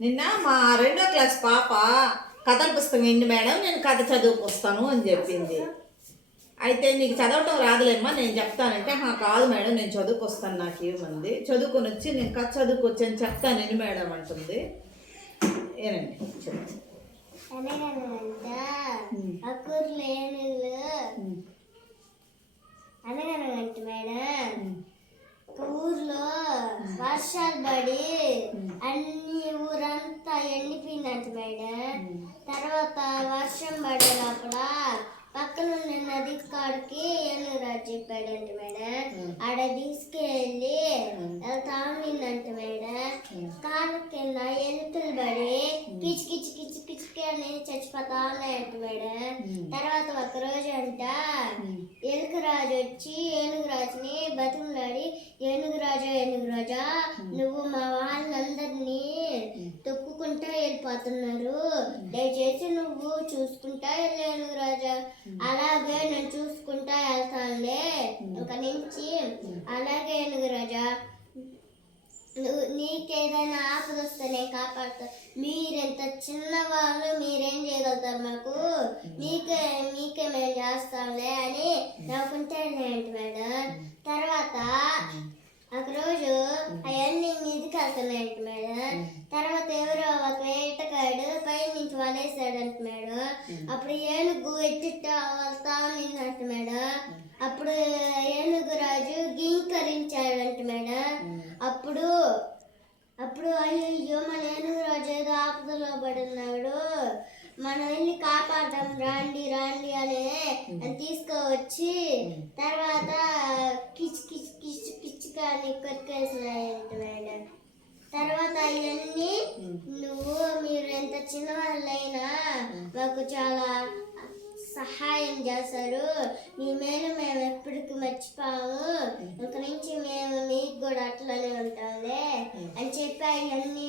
నిన్న మా రెండో క్లాస్ పాప కథల పుస్తకం ఏంటి మేడం? నేను కథ చదువుకొస్తాను అని చెప్పింది. అయితే నీకు చదవటం రాదులేమ్మా నేను చెప్తానంటే "హా, కాదు మేడం నేను చదువుకొస్తాను నాకు ఏమంది? చదువుకొని వచ్చి నేను కథ చదువుకొచ్చాను చెప్తాను ఎన్ని మేడం అంటుంది. ఏనండి అనగనగంట మేడం. ఊర్లో వర్షాలు పడి మేడం తర్వాత వర్షం పడే లోపల పక్కన ఉన్న నది కాడికి ఏనుగు రాజు చెప్పాడంట మేడం. ఆడ తీసుకెళ్ళి వెళ్తా ఉండిందంట మేడం. కాలు కింద ఎలుకలు పడి కిచ్ కిచ్ కిచ్ కిచ్ అని చచ్చిపోతా ఉన్నాయంట మేడం. తర్వాత ఒక రోజు అంట ఎలుక రాజు వచ్చి ఏనుగు రాజుని బతుకులాడి ఏనుగు రాజా ఏనుగు రాజా నువ్వు మా వాళ్ళందరినీ పోతున్నారు. దయచేసి నువ్వు చూసుకుంటా వెళ్ళాను రాజా. అలాగే నేను చూసుకుంటా వెళ్తానులే. ఇంక నుంచి అలాగే ఏనుగు రాజా? నీకేదైనా ఆపద వస్తే నేను కాపాడుతా. మీరెంత చిన్నవాళ్ళు మీరేం చేయగలుగుతారు మాకు? మీకే మీకే మేము చేస్తాంలే అని నవ్వుకుంటే మేడం. తర్వాత ఒక రోజు అవన్నీ మీదకి వెళ్తున్నాయంట మేడం తర్వాత ఎవరో ఒక వేటగాడు పై నుంచి వలేసాడంట మేడం అప్పుడు ఏనుగు ఎట్టిట్ట వెళ్తా ఉన్నిందంట మేడం అప్పుడు ఏనుగు రాజు గీంకరించాడంట మేడం అప్పుడు అప్పుడు అయ్యో మన ఏనుగు రాజు ఏదో ఆపదలో పడున్నాడు. మనం వెళ్ళి కాపాడదాం రాండి రాండి అని తీసుకువచ్చి తర్వాత కిచ్ కిచ్ కిచ్ కిచ్ కానీ కొరికేసినాయంట మేడం తర్వాత అవన్నీ నువ్వు మీరు ఎంత చిన్నవాళ్ళైనా మాకు చాలా సహాయం చేశారు. మీ మేలు మేము ఎప్పటికీ మర్చిపోము. ఇంక నుంచి మేము మీకు కూడా అట్లనే ఉంటాంలే అని చెప్పి అవన్నీ